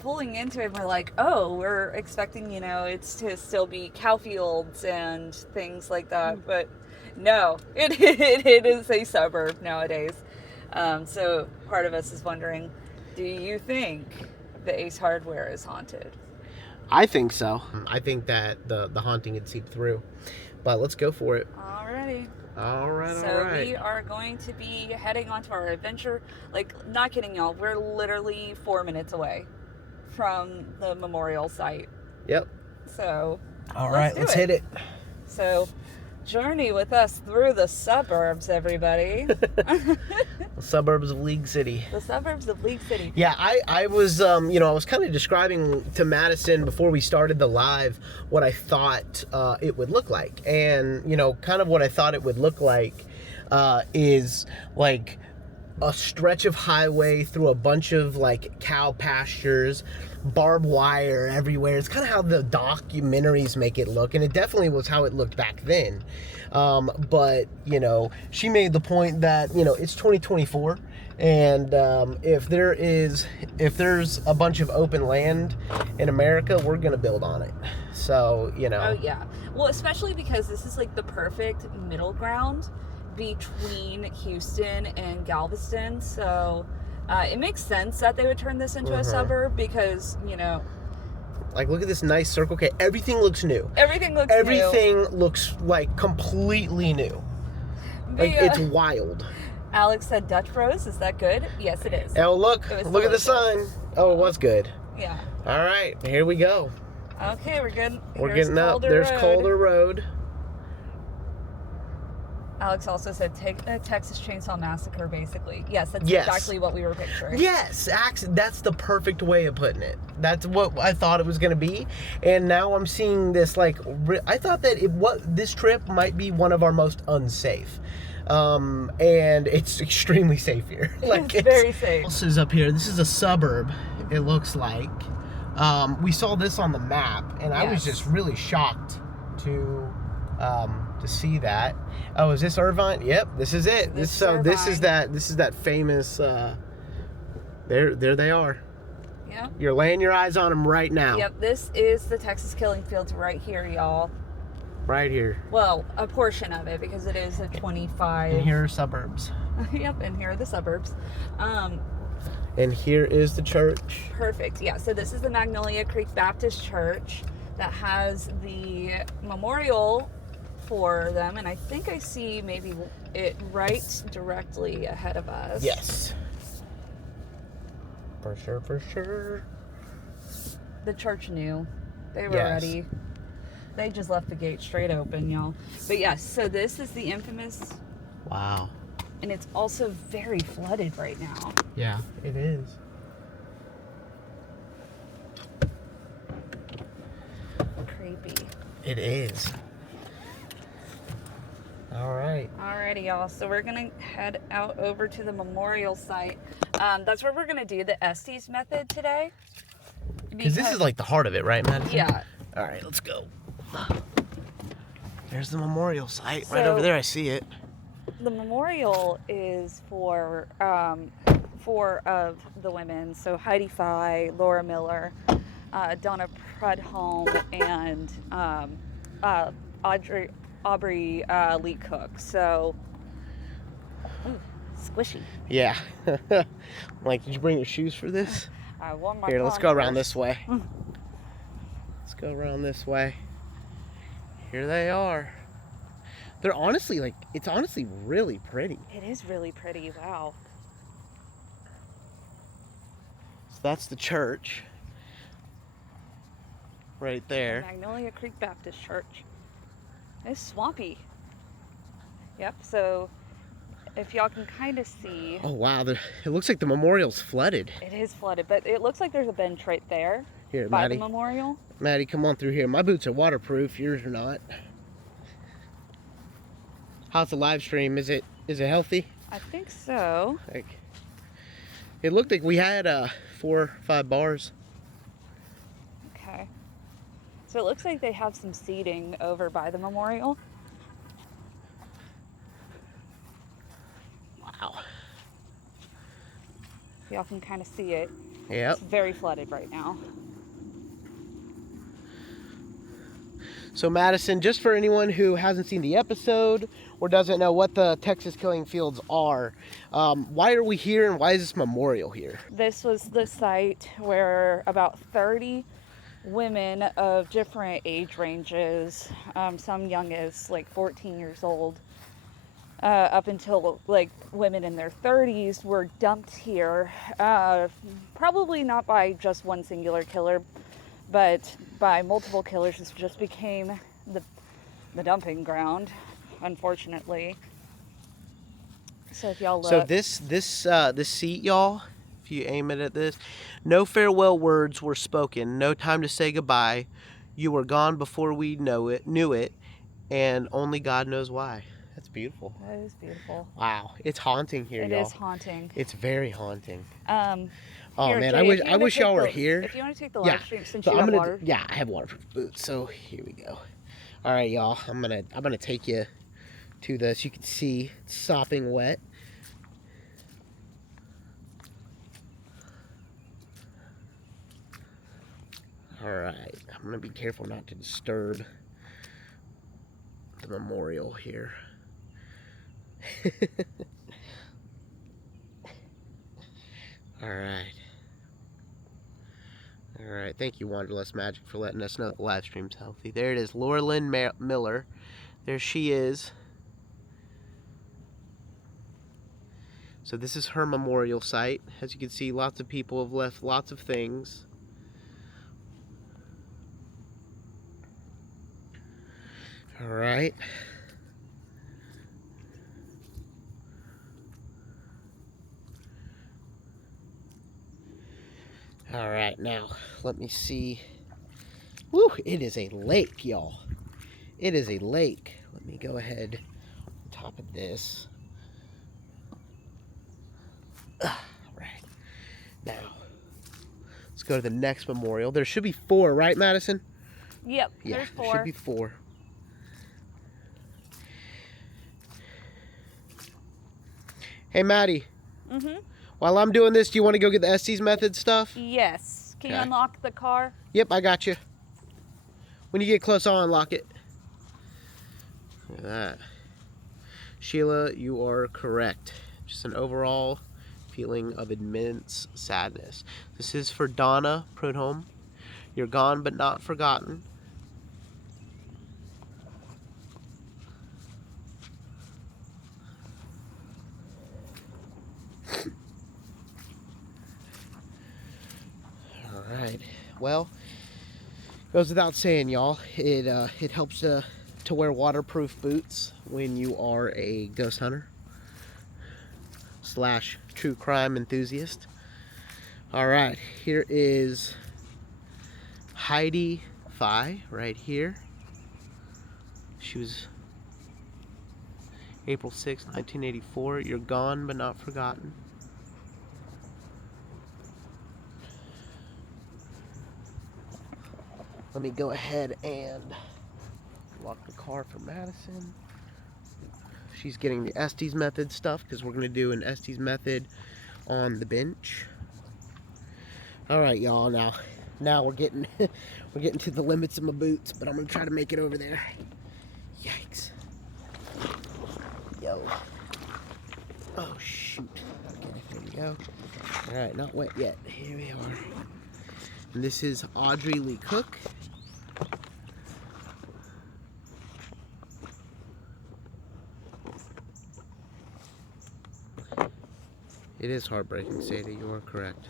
pulling into it, and we're like, oh, we're expecting, it's to still be cow fields and things like that. But no, it is a suburb nowadays. So part of us is wondering, do you think the Ace Hardware is haunted? I think so. I think that the haunting had seeped through. But let's go for it. Alrighty. All right. So we are going to be heading on to our adventure. Like, not kidding y'all, we're literally 4 minutes away from the memorial site. Yep. So, all right, let's hit it. So, journey with us through the suburbs, everybody. The suburbs of League City. The suburbs of League City. Yeah, I was, I was kind of describing to Madison before we started the live what I thought it would look like. And, kind of what I thought it would look like is like a stretch of highway through a bunch of like cow pastures, barbed wire everywhere. It's kind of how the documentaries make it look, and it definitely was how it looked back then. But she made the point that it's 2024, and if there's a bunch of open land in America, we're gonna build on it. So Oh yeah. Well, especially because this is like the perfect middle ground between Houston and Galveston, so it makes sense that they would turn this into a suburb because, like, look at this nice circle K. Everything looks new. Everything looks like completely new. Like, it's wild. Alex said Dutch Bros. Is that good? Yes, it is. Oh, look at the sign. Oh, it was good. Yeah. All right, here we go. Okay, we're good. We're getting up. There's Calder Road. Alex also said Texas Chainsaw Massacre, basically. Yes, that's exactly what we were picturing. Yes, that's the perfect way of putting it. That's what I thought it was going to be. And now I'm seeing this, like, I thought that this trip might be one of our most unsafe. And it's extremely safe here. Like, it's very safe. This is up here. This is a suburb, it looks like. We saw this on the map, and I was just really shocked to see that. Oh, is this Irvine? Yep, this is it. This is that famous. There they are. Yeah. You're laying your eyes on them right now. Yep, this is the Texas Killing Fields right here, y'all. Right here. Well, a portion of it, because it is a 25. And here are suburbs. Yep, and here are the suburbs. And here is the church. Perfect. Yeah, so this is the Magnolia Creek Baptist Church that has the memorial for them, and I think I see maybe it right directly ahead of us. Yes. For sure. The church knew. They were ready. They just left the gate straight open, y'all. But yes, so this is the infamous... Wow. And it's also very flooded right now. Yeah, it is. Creepy. It is. All right. Alrighty, y'all. So we're going to head out over to the memorial site. That's where we're going to do the Estes method today. Because this is like the heart of it, right, Madison? Yeah. All right, let's go. There's the memorial site. Right over there, I see it. The memorial is for 4 of the women. So Heidi Fye, Laura Miller, Donna Prudhomme, and Aubrey Lee Cook. So, squishy. Yeah. Like, did you bring your shoes for this? I won my Here, let's go around Converse. this way. Let's go around this way. Here they are. They're honestly, like, it's honestly really pretty. It is really pretty. Wow. So that's the church. Right there. Magnolia Creek Baptist Church. It's swampy. Yep, so if y'all can kind of see... Oh, wow. It looks like the memorial's flooded. It is flooded, but it looks like there's a bench right there. Here, by Maddie. the memorial. Maddie, come on through here. My boots are waterproof. Yours are not. How's the live stream? Is it healthy? I think so. Like, it looked like we had 4 or 5 bars. Okay. So it looks like they have some seating over by the memorial. Wow. Y'all can kind of see it. Yep. It's very flooded right now. So Madison, just for anyone who hasn't seen the episode or doesn't know what the Texas Killing Fields are, why are we here and why is this memorial here? This was the site where about 30 women of different age ranges, some young as like 14 years old, up until like women in their 30s, were dumped here, probably not by just one singular killer, but by multiple killers. This just became the dumping ground, unfortunately. So if y'all look, So this seat, y'all, if you aim it at this, no farewell words were spoken, no time to say goodbye. You were gone before we knew it, and only God knows why. That's beautiful. that is beautiful. Wow, it's haunting here, It y'all. is haunting. It's very haunting. Oh Man, Jay, I wish y'all were here. If you want to take the Yeah, live stream, since so you have water. Yeah, I have waterproof boots. So here we go. All right, y'all. I'm gonna take you to this. You can see it's sopping wet. All right, I'm gonna be careful not to disturb the memorial here. All right. All right, thank you, Wanderlust Magic, for letting us know the live stream's healthy. There it is, Laura Lynn Miller. There she is. So this is her memorial site. As you can see, lots of people have left lots of things. All right. All right, now let me see. Woo, it is a lake, y'all. It is a lake. Let me go ahead on top of this. All right. Now, let's go to the next memorial. There should be 4, right, Madison? Yep, Yeah, there's 4. there should be 4. Hey, Maddie. Mm-hmm. While I'm doing this, do you want to go get the Estes method stuff? Yes. Can you Okay. unlock the car? Yep, I got you. When you get close, I'll unlock it. Look at that. Sheila, you are correct. Just an overall feeling of immense sadness. This is for Donna Prudhomme. You're gone but not forgotten. All right. Well, goes without saying, y'all. It helps to wear waterproof boots when you are a ghost hunter / true crime enthusiast. All right, here is Heidi Phi right here. She was April 6, 1984. You're gone but not forgotten. Let me go ahead and lock the car for Madison. She's getting the Estes method stuff because we're going to do an Estes method on the bench. All right, y'all. Now we're getting we're getting to the limits of my boots, but I'm going to try to make it over there. Yikes. Yo. Oh shoot. Okay, here we go. All right, not wet yet. Here we are. And this is Audrey Lee Cook. It is heartbreaking, Sadie. You are correct.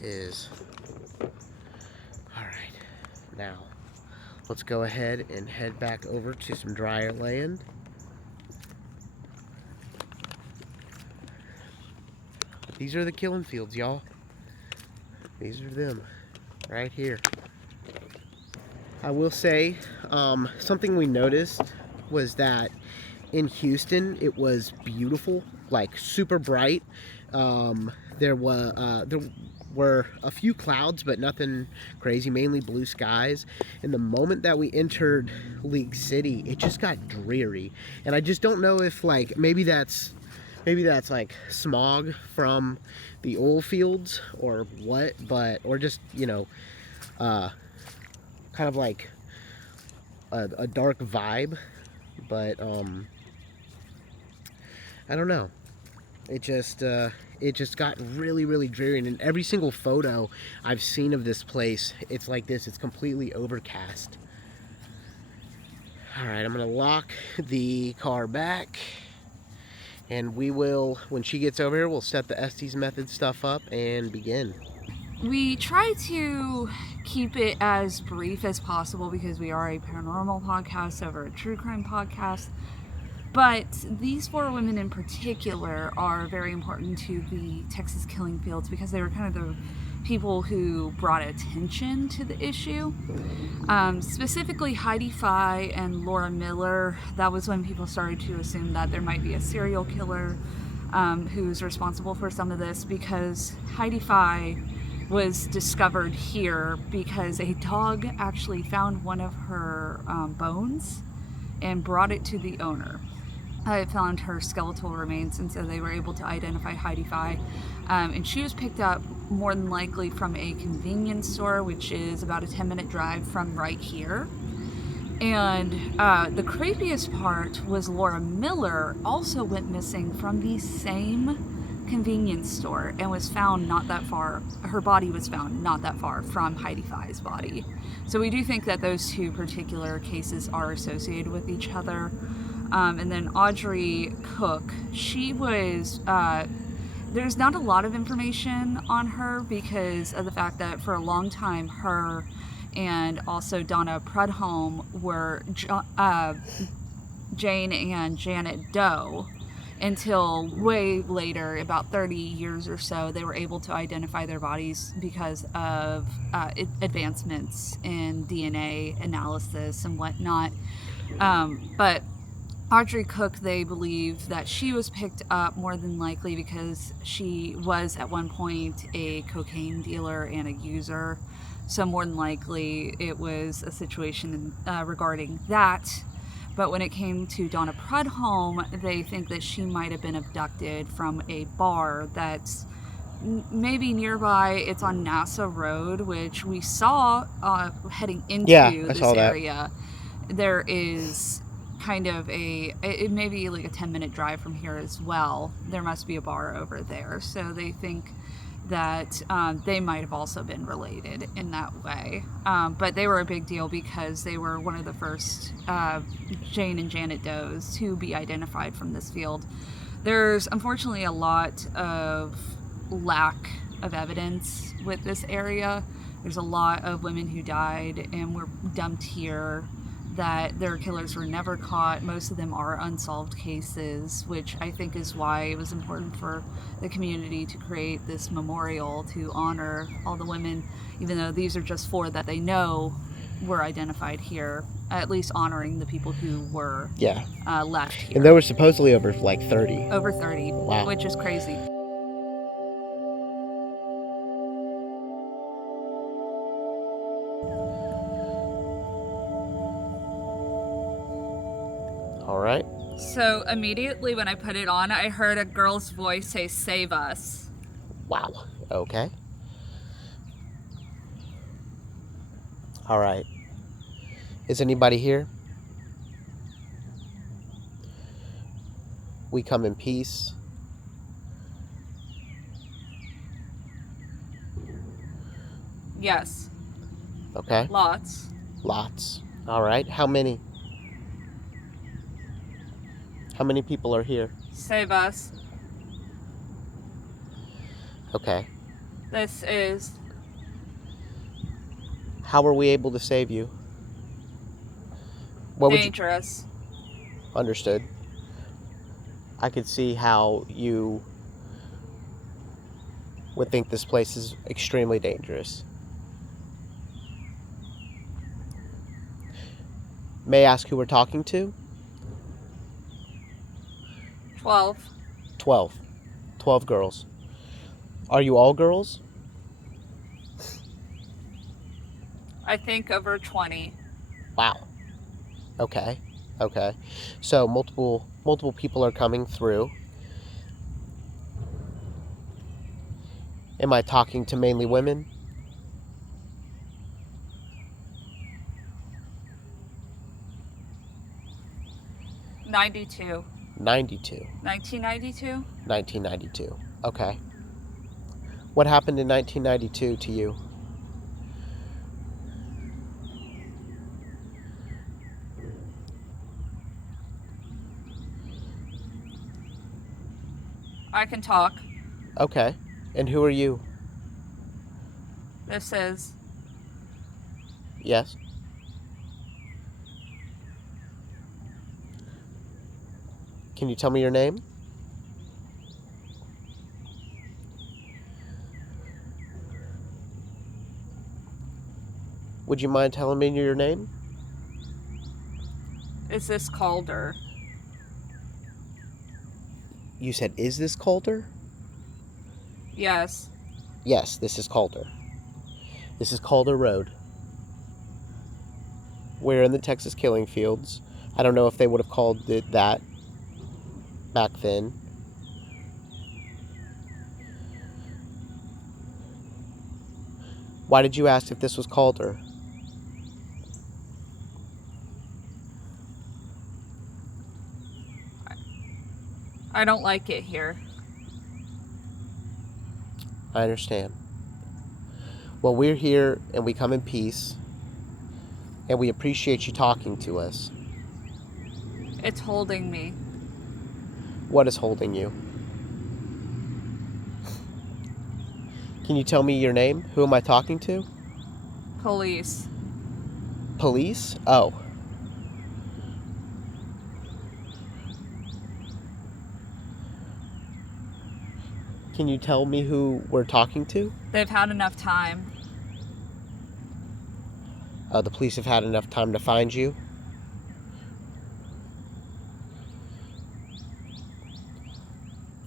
It is. Alright. Now, let's go ahead and head back over to some drier land. These are the killing fields, y'all. These are them. Right here. I will say, something we noticed was that in Houston, it was beautiful, like super bright. There were a few clouds, but nothing crazy, mainly blue skies. And the moment that we entered League City, it just got dreary. And I just don't know if, like, maybe that's Maybe that's like smog from the oil fields or what, but, or just, you know, kind of like a dark vibe, but I don't know. It just got really dreary, and in every single photo I've seen of this place, it's like this. It's completely overcast. All right, I'm gonna lock the car back, and we will, when she gets over here, we'll set the Estes method stuff up and begin. We try to keep it as brief as possible because we are a paranormal podcast over a true crime podcast. But these 4 women in particular are very important to the Texas killing fields because they were kind of the people who brought attention to the issue. Specifically Heidi Fye and Laura Miller. That was when people started to assume that there might be a serial killer who's responsible for some of this, because Heidi Fye was discovered here because a dog actually found one of her bones and brought it to the owner. It found her skeletal remains, and so they were able to identify Heidi Fye. And she was picked up more than likely from a convenience store, which is about a 10-minute drive from right here. And the creepiest part was Laura Miller also went missing from the same convenience store and was found not that far. Her body was found not that far from Heidi Fye's body. So we do think that those 2 particular cases are associated with each other. And then Audrey Cook, she was, there's not a lot of information on her because of the fact that for a long time her and also Donna Prudhomme were Jane and Janet Doe, until way later, about 30 years or so, they were able to identify their bodies because of advancements in DNA analysis and whatnot. But Audrey Cook, they believe that she was picked up more than likely because she was at one point a cocaine dealer and a user. So more than likely it was a situation regarding that. But when it came to Donna Prudhomme, they think that she might have been abducted from a bar that's maybe nearby. It's on NASA Road, which we saw heading into this area. There is kind of it may be like a 10-minute drive from here as well. There must be a bar over there. So they think that they might have also been related in that way. But they were a big deal because they were one of the first Jane and Janet Does to be identified from this field. There's unfortunately a lot of lack of evidence with this area. There's a lot of women who died and were dumped here that their killers were never caught. Most of them are unsolved cases, which I think is why it was important for the community to create this memorial to honor all the women, even though these are just 4 that they know were identified here, at least honoring the people who were left here. And there were supposedly over like 30. Over 30, wow. Which is crazy. All right. So immediately when I put it on, I heard a girl's voice say, "Save us." Wow. Okay. All right. Is anybody here? We come in peace. Yes. Okay. Lots. Lots. All right. How many? How many people are here? Save us. Okay. This is... How were we able to save you? dangerous. Understood. I could see how you would think this place is extremely dangerous. May I ask who we're talking to? 12. 12. 12 girls. Are you all girls? I think over 20. Wow. Okay. Okay. So multiple people are coming through. Am I talking to mainly women? 92. 92. 1992? 1992. Okay. What happened in 1992 to you? I can talk. Okay. And who are you? This is Yes. Can you tell me your name? Would you mind telling me your name? this Calder? You said, is this Calder? Yes. Yes, this is Calder. This is Calder Road. We're in the Texas killing fields. I don't know if they would have called it that back then. Why did you ask if this was Calder? I don't like it here. I understand. Well, we're here and we come in peace, and we appreciate you talking to us. It's holding me. What is holding you? Can you tell me your name? Who am I talking to? Police. Police? Oh. Can you tell me who we're talking to? They've had enough time. The police have had enough time to find you?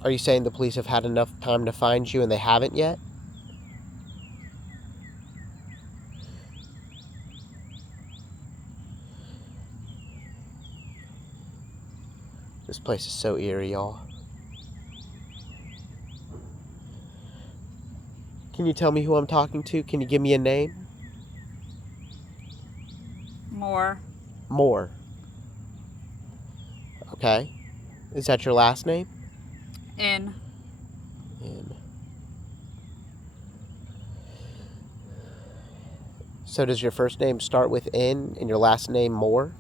Are you saying the police have had enough time to find you and they haven't yet? This place is so eerie, y'all. Can you tell me who I'm talking to? Can you give me a name? More. Moore. Okay. Is that your last name? In. So does your first name start with N and your last name Moore?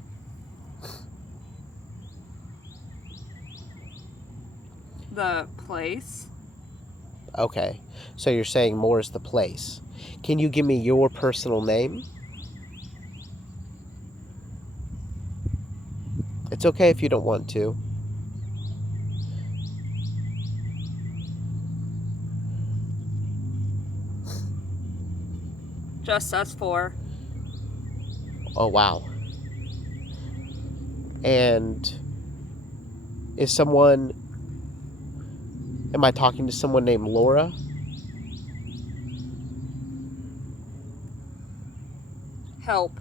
The place. Okay. So you're saying Moore is the place. Can you give me your personal name? It's okay if you don't want to. Just us four. Oh, wow. And am I talking to someone named Laura? Help.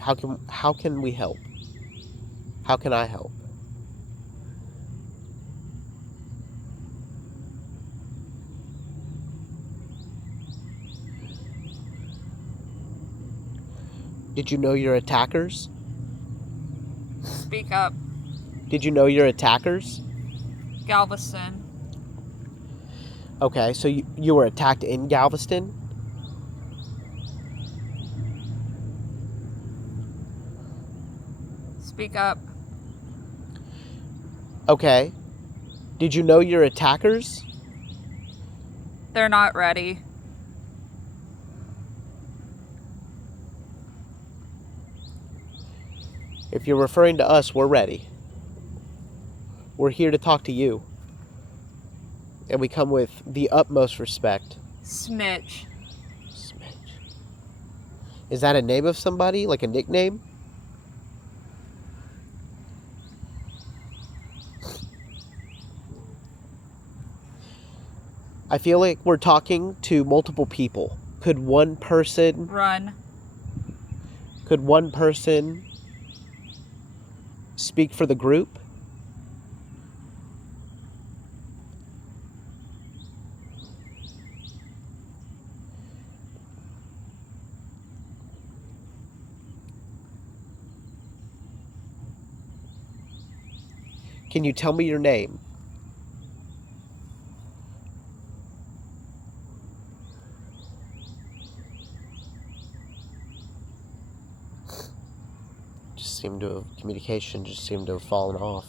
How can we help? How can I help? Did you know your attackers? Speak up. Did you know your attackers? Galveston. Okay, so you were attacked in Galveston? Speak up. Okay. Did you know your attackers? They're not ready. If you're referring to us, we're ready. We're here to talk to you. And we come with the utmost respect. Snitch. Smidge. Is that a name of somebody? Like a nickname? I feel like we're talking to multiple people. Could one person Run. speak for the group? Can you tell me your name? Communication just seemed to have fallen off.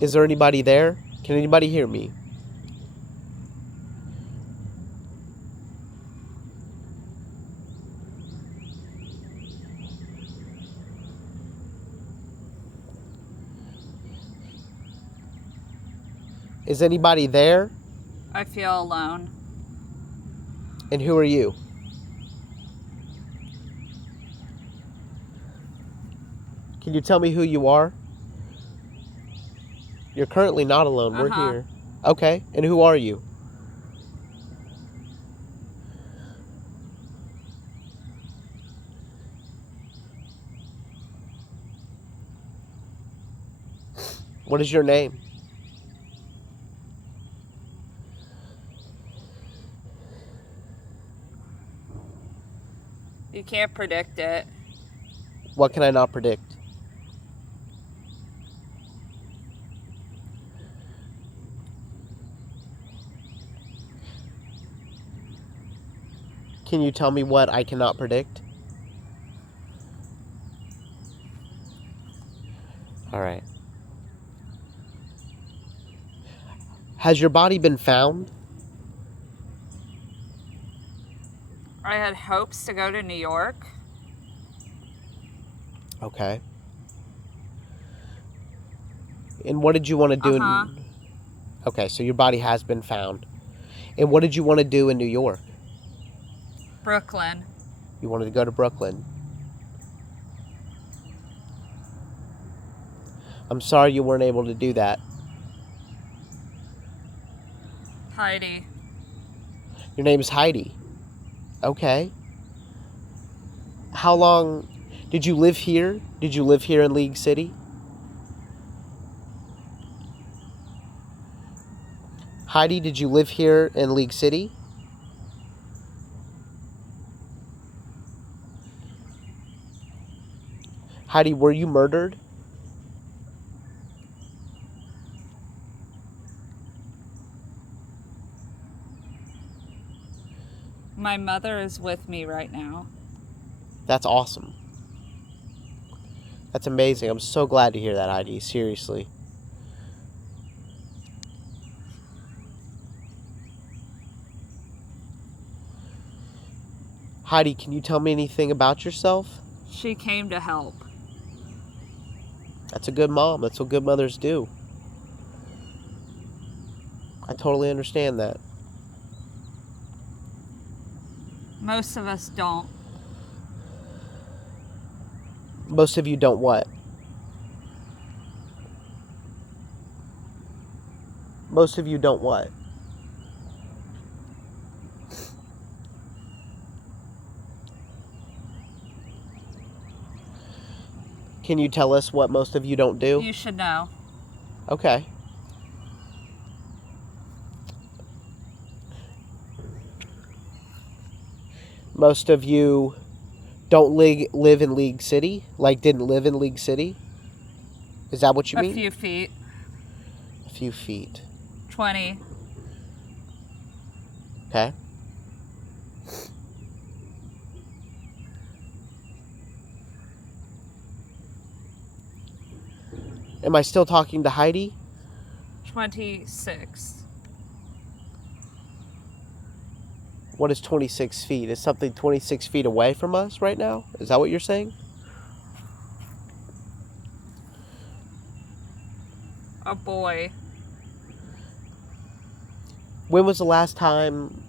Is there anybody there? Can anybody hear me? Is anybody there? I feel alone. And who are you? Can you tell me who you are? You're currently not alone. We're here. Okay. And who are you? What is your name? You can't predict it. What can I not predict? Can you tell me what I cannot predict? All right. Has your body been found? I had hopes to go to New York. Okay. And what did you want to do Okay, so your body has been found. And what did you want to do in New York? Brooklyn. You wanted to go to Brooklyn. I'm sorry you weren't able to do that. Heidi. Your name is Heidi. Okay. How long did you live here? Did you live here in League City? Heidi, did you live here in League City? Heidi, were you murdered? My mother is with me right now. That's awesome. That's amazing. I'm so glad to hear that, Heidi. Seriously. Heidi, can you tell me anything about yourself? She came to help. That's a good mom. That's what good mothers do. I totally understand that. Most of us don't. Most of you don't what? Most of you don't what? Can you tell us what most of you don't do? You should know. Okay. Most of you don't live in League City? Like, didn't live in League City? Is that what you mean? A few feet. A few feet. 20. Okay. Am I still talking to Heidi? 26. What is 26 feet? Is something 26 feet away from us right now? Is that what you're saying? A boy. When was the last time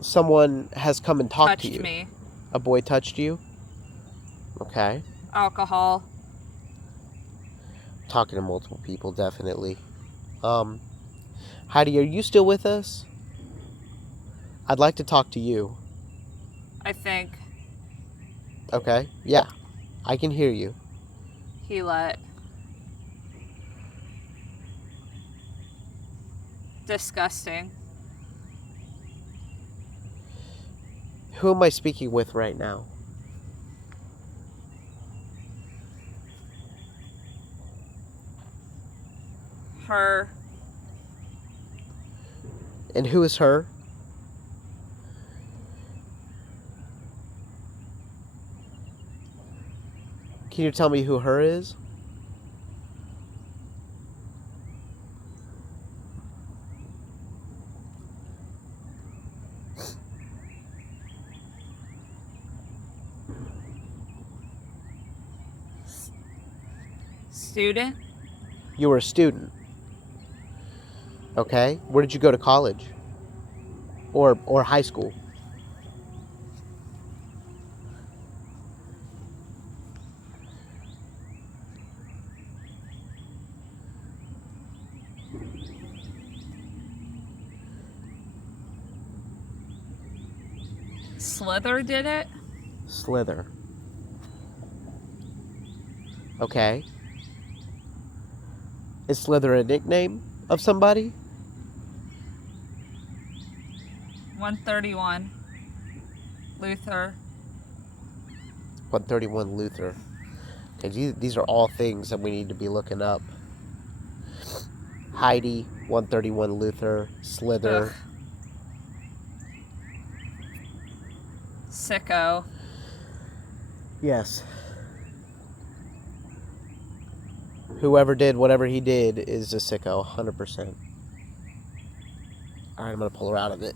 someone has come and talked to you? Touched me. A boy touched you? Okay. Alcohol. Talking to multiple people, definitely. Heidi, are you still with us? I'd like to talk to you. I think. Okay. Yeah. I can hear you. He let. Disgusting. Who am I speaking with right now? Her. And who is her? Can you tell me who her is? Student. You were a student. Okay. Where did you go to college? Or high school? Slither did it. Slither. Okay. Is Slither a nickname of somebody? 131. Luther. 131 Luther. Okay, these are all things that we need to be looking up. Heidi, 131 Luther, Slither. Ugh. Sicko. Yes. Whoever did whatever he did is a sicko, 100%. Alright, I'm going to pull her out of it.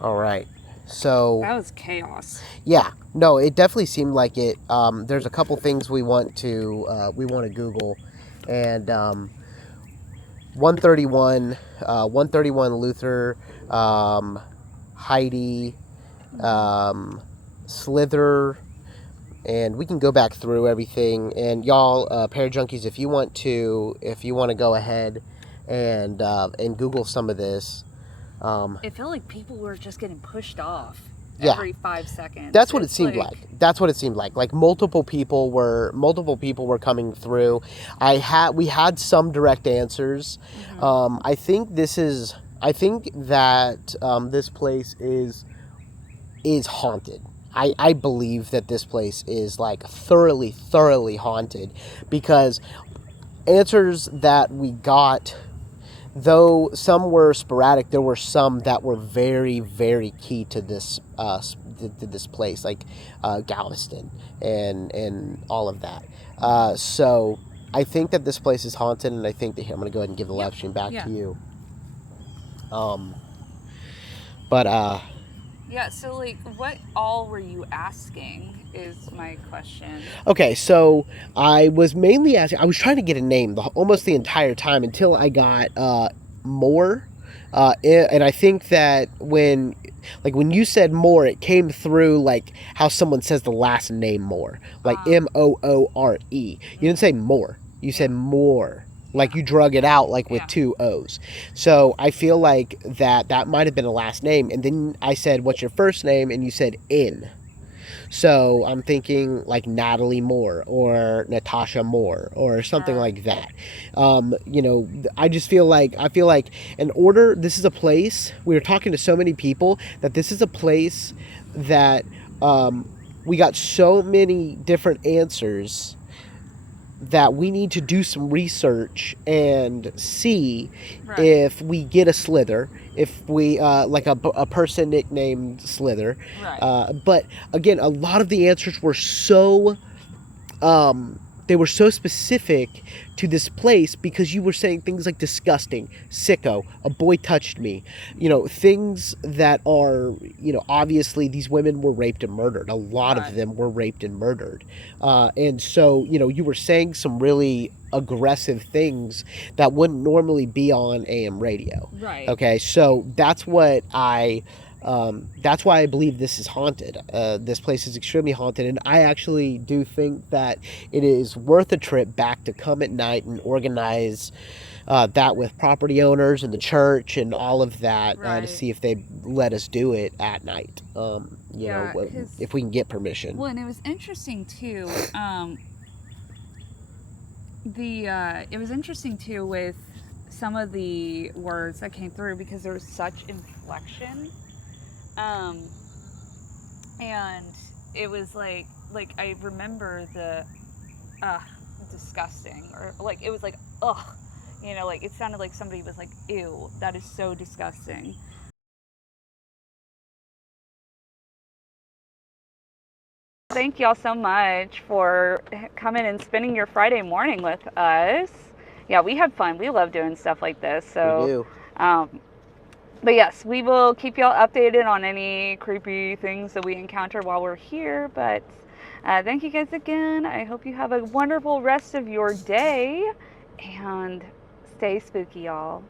Alright, so... That was chaos. Yeah, no, it definitely seemed like it. There's a couple things we want to Google, and 131 Luther, Heidi, Slither, and we can go back through everything. And y'all, Parajunkies, if you want to go ahead and Google some of this. It felt like people were just getting pushed off every 5 seconds. That's what it seemed like. That's what it seemed like. Like multiple people were coming through. We had some direct answers. Mm-hmm. I think that this place is haunted. I believe that this place is like thoroughly haunted, because answers that we got, though some were sporadic, there were some that were very, very key to this place, like Galveston and all of that. So I think that this place is haunted, and I think that I'm going to go ahead and give the live stream back to you. Yeah, so like, what all were you asking is my question. Okay, so I was mainly asking, I was trying to get a name almost the entire time until I got Moore. And I think that when you said Moore, it came through like how someone says the last name Moore, like Moore. You didn't say Moore, you said Moore. Like you drug it out like with two O's. So I feel like that might have been a last name. And then I said, what's your first name? And you said N. So I'm thinking like Natalie Moore or Natasha Moore or something like that. I just feel like, in order, this is a place, we were talking to so many people that this is a place that we got so many different answers that we need to do some research and see if we get a Slither, if we like a person nicknamed Slither. But again, a lot of the answers were so they were so specific to this place, because you were saying things like disgusting, sicko, a boy touched me, things that are, obviously these women were raped and murdered. A lot of them were raped and murdered. And so, you were saying some really aggressive things that wouldn't normally be on AM radio. Okay, so that's why I believe this is haunted. This place is extremely haunted, and I actually do think that it is worth a trip back to come at night and organize that with property owners and the church and all of that, to see if they let us do it at night. If we can get permission. Well, and it was interesting too. It was interesting too with some of the words that came through, because there was such inflection. And it was like, like I remember the disgusting, or like it was like ugh, you know, like it sounded like somebody was like, ew, that is so disgusting. Thank y'all so much for coming and spending your Friday morning with us. Yeah, we had fun. We love doing stuff like this. So, We do. But yes, we will keep y'all updated on any creepy things that we encounter while we're here. But thank you guys again. I hope you have a wonderful rest of your day and stay spooky, y'all.